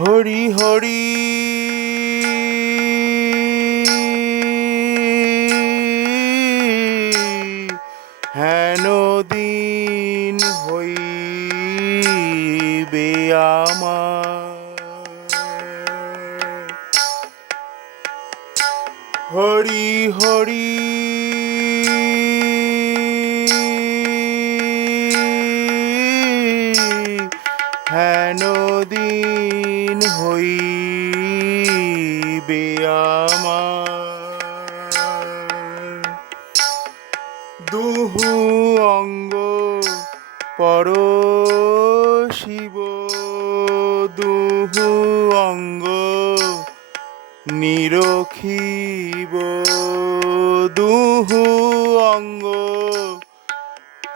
হরি হরি হেন দিন হইবে আমার। হরি হরি দিন হইবে আমার। দুহু অঙ্গ পর শিব দুহু অঙ্গ নিরখিব দুহু অঙ্গ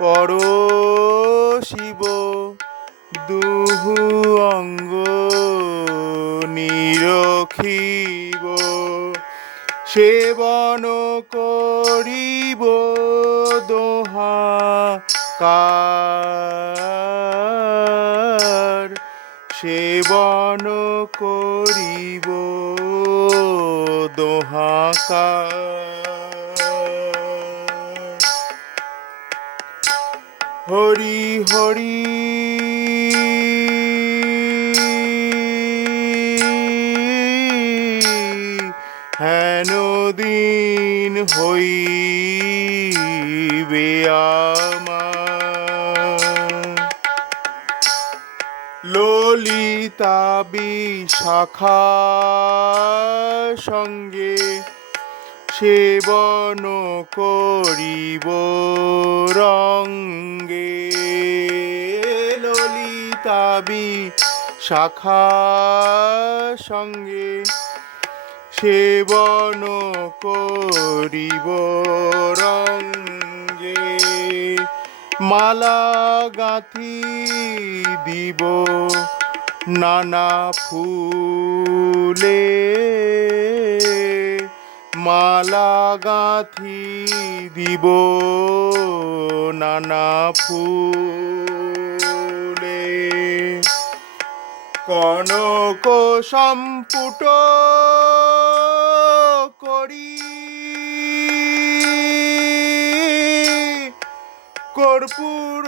পর শিব নিরখিব সেবন করিব দোহা সেবন করিব দোহাকার। হরি হরি হইবে ললিতা বিশাখা সঙ্গে সেবন করিব রঙ্গে। ললিতা শাখা সঙ্গে সেবন করিব রঙ্গে। মালা গাঁথি দিব নানা ফুলে। মালা গাঁথি দিব নানা ফুলে। কনক সম্পুট করি কর্পূর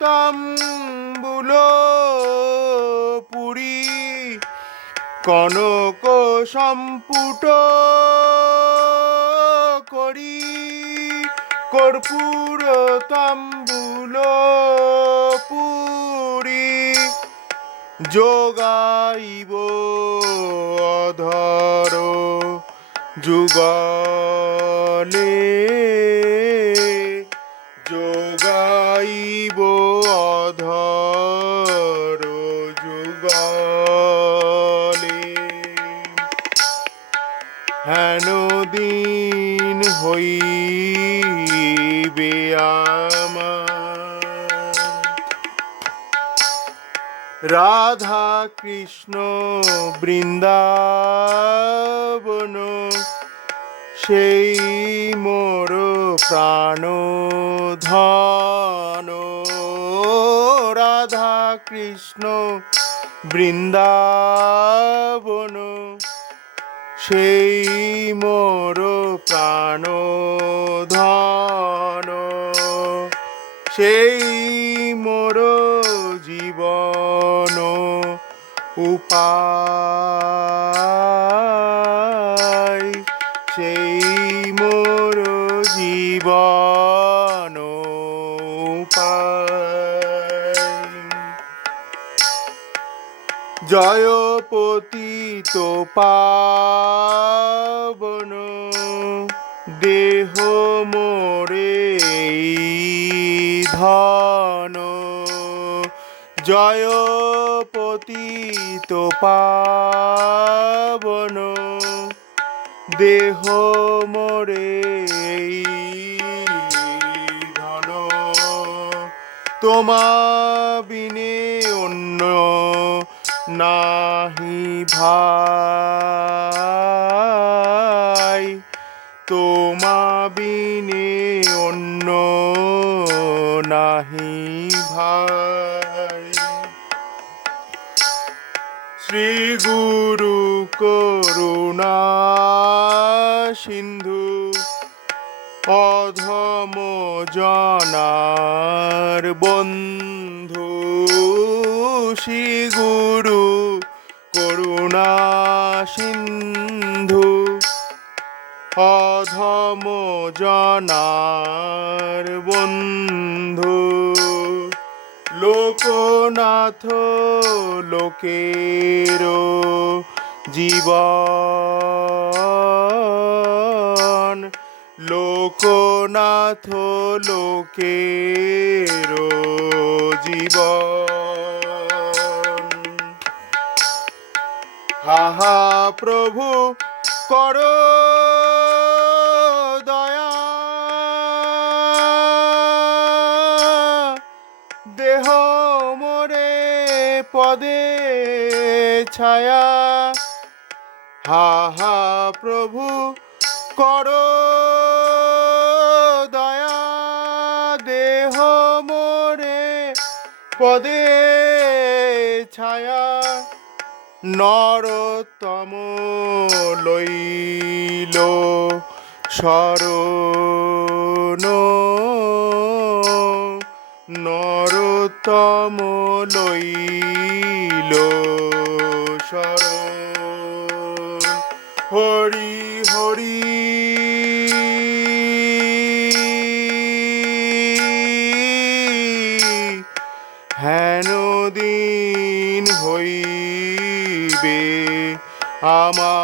তাম্বুল পুরী কনক সম্পুট করি। কর্পূর তাম্বুল পুরী যোগাইব অধর যুগলে যোগাইব অধর যুগলে হেন দিন হইবে আমার রাধা কৃষ্ণ বৃন্দাবন সেই মোর প্রাণ ধন। রাধা কৃষ্ণ বৃন্দাবন সেই মোর প্রাণ উপায় সেই মোর জীবন উপায়। জয়পতি তো পাবন দেহ মোরে এই ধন জয়পতি তো পাবন। দেহ মোরে ধন। তোমা বিনে অন্য নাহি ভাই। তোমা বিনে অন্য নাহি ভাই। শ্রী গুরু করুণা সিন্ধু অধম জনার বন্ধু শ্রী গুরু করুণা সিন্ধু অধম জনার বন্ধু। লোকনাথ লোকের জীবন। লোকনাথ লোকের জীবন। হাহা প্রভু কর পদে হা হা প্রভু কর দয়া। দেহ মোরে পদে ছায়া। নরতম লইল শরণ। নরতম লইল সর হরি হরি। হেন দিন হইবে আমার